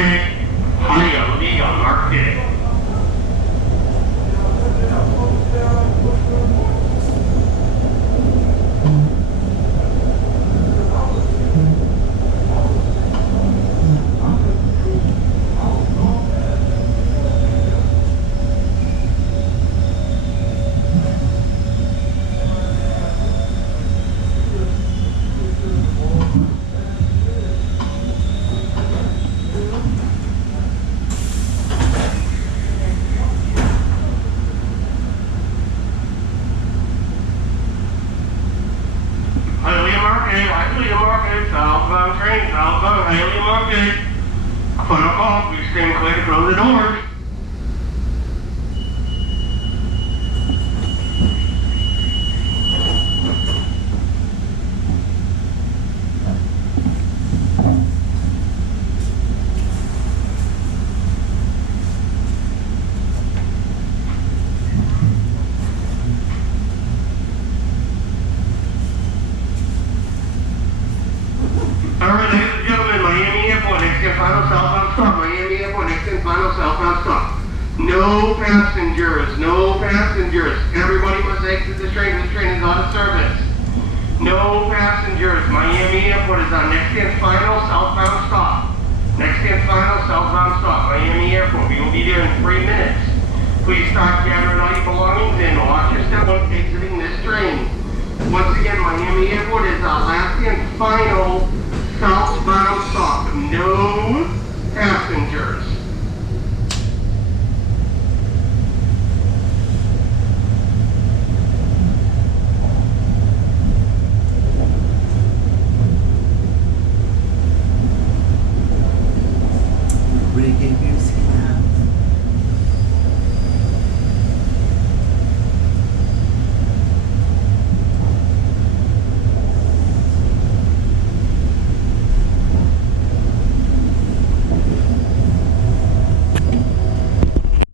market. Hallelujah market. Hallelujah market, southbound train, southbound Hallelujah market. Put up off, we stand clear to close the doors. Alright, ladies and gentlemen, Miami Airport, next and final southbound stop. Miami Airport, next and final southbound stop. No passengers, no passengers. Everybody must exit the train. This train is out of service. No passengers. Miami Airport is our next and final southbound stop. Next and final southbound stop. Miami Airport. We will be there in 3 minutes. Please start gathering all your belongings and watch your step when exiting this train. Once again, Miami Airport is our last and final southbound stop. No passengers. Reggae music.